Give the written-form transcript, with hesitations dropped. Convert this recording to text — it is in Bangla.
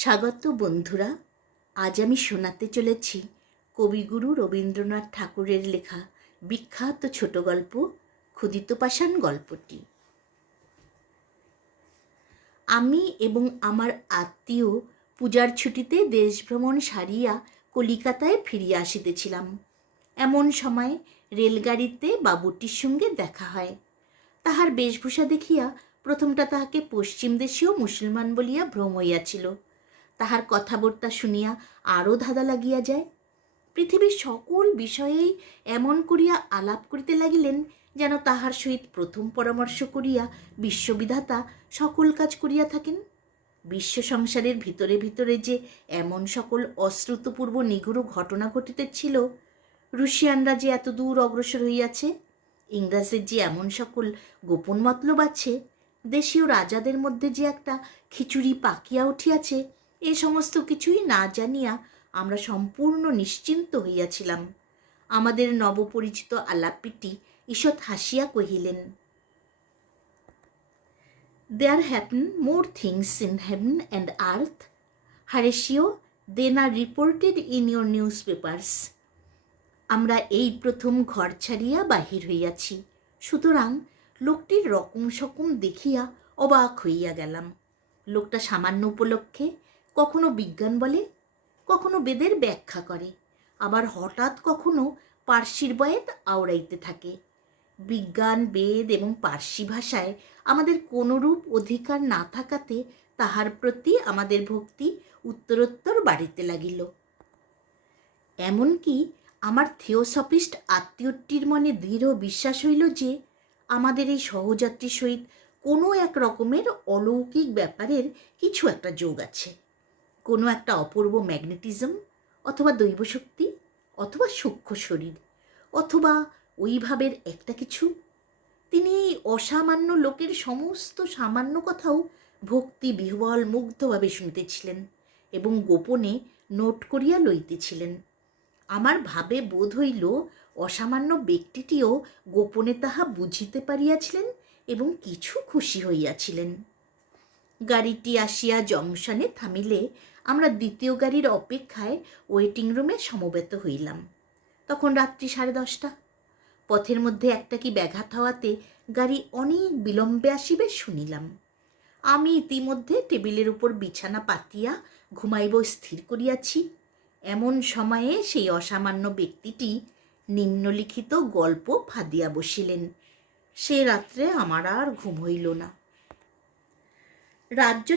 স্বাগত বন্ধুরা। আজ আমি শোনাতে চলেছি কবিগুরু রবীন্দ্রনাথ ঠাকুরের লেখা বিখ্যাত ছোট গল্প ক্ষুদিত পাষাণ গল্পটি। আমি এবং আমার আত্মীয় পূজার ছুটিতে দেশভ্রমণ সারিয়া কলিকাতায় ফিরিয়া আসিতেছিলাম। এমন সময় রেলগাড়িতে বাবুটির সঙ্গে দেখা হয়। তাহার বেশভূষা দেখিয়া প্রথমটা তাহাকে পশ্চিম দেশীয় মুসলমান বলিয়া ভ্রম হইয়াছিল। তাহার কথাবার্তা শুনিয়া আরও ধাঁধা লাগিয়া যায়। পৃথিবীর সকল বিষয়েই এমন করিয়া আলাপ করিতে লাগিলেন যেন তাহার সহিত প্রথম পরামর্শ করিয়া বিশ্ববিধাতা সকল কাজ করিয়া থাকেন। বিশ্ব সংসারের ভিতরে ভিতরে যে এমন সকল অশ্রুতপূর্ব নিগুড় ঘটনা ঘটিতেছিল, রুশিয়ানরা যে এত দূর অগ্রসর হইয়াছে, ইংরেজদের যে এমন সকল গোপন মতলব আছে, দেশীয় রাজাদের মধ্যে যে একটা খিচুড়ি পাকিয়া উঠিয়াছে, এ সমস্ত কিছুই না জানিয়া আমরা সম্পূর্ণ নিশ্চিন্ত হইয়াছিলাম। আমাদের নবপরিচিত আলাপিটি ঈষৎ হাসিয়া কহিলেন, "There happen more things in heaven and earth, Horatio, than are reported in your newspapers." আমরা এই প্রথম ঘর ছাড়িয়া বাহির হইয়াছি, সুতরাং লোকটির রকম সকম দেখিয়া অবাক হইয়া গেলাম। লোকটা সামান্য উপলক্ষে কখনো বিজ্ঞান বলে, কখনো বেদের ব্যাখ্যা করে, আবার হঠাৎ কখনো পার্সির বয়েত আওড়াইতে থাকে। বিজ্ঞান, বেদ এবং পার্সি ভাষায় আমাদের কোনরূপ অধিকার না থাকাতে তাহার প্রতি আমাদের ভক্তি উত্তরোত্তর বাড়িতে লাগিল। এমনকি আমার থিওসফিস্ট আত্মীয়টির মনে দৃঢ় বিশ্বাস হইল যে আমাদের এই সহযাত্রীর সহিত কোনো এক রকমের অলৌকিক ব্যাপারের কিছু একটা যোগ আছে, কোনো একটা অপূর্ব ম্যাগনেটিজম অথবা দৈবশক্তি অথবা সূক্ষ্ম শরীর অথবা ওই ভাবের একটা কিছু। তিনি এই অসামান্য লোকের সমস্ত সামান্য কথাও ভক্তি বিহ্বল মুগ্ধভাবে শুনিতেছিলেন এবং গোপনে নোট করিয়া লইতেছিলেন। আমার ভাবে বোধ হইল অসামান্য ব্যক্তিটিও গোপনে তাহা বুঝিতে পারিয়াছিলেন এবং কিছু খুশি হইয়াছিলেন। গাড়িটি আসিয়া জংশনে থামিলে আমরা দ্বিতীয় গাড়ির অপেক্ষায় ওয়েটিং রুমে সমবেত হইলাম। তখন রাত্রি 10:30। পথের মধ্যে একটা কি ব্যাঘাত হওয়াতে গাড়ি অনেক বিলম্বে আসিবে শুনিলাম। আমি ইতিমধ্যে টেবিলের উপর বিছানা পাতিয়া ঘুমাইব স্থির করিয়াছি। এমন সময়ে সেই অসামান্য ব্যক্তিটি নিম্নলিখিত গল্প ফাঁদিয়া বসিলেন। সে রাত্রে আমার আর ঘুম হইল না। রাজ্য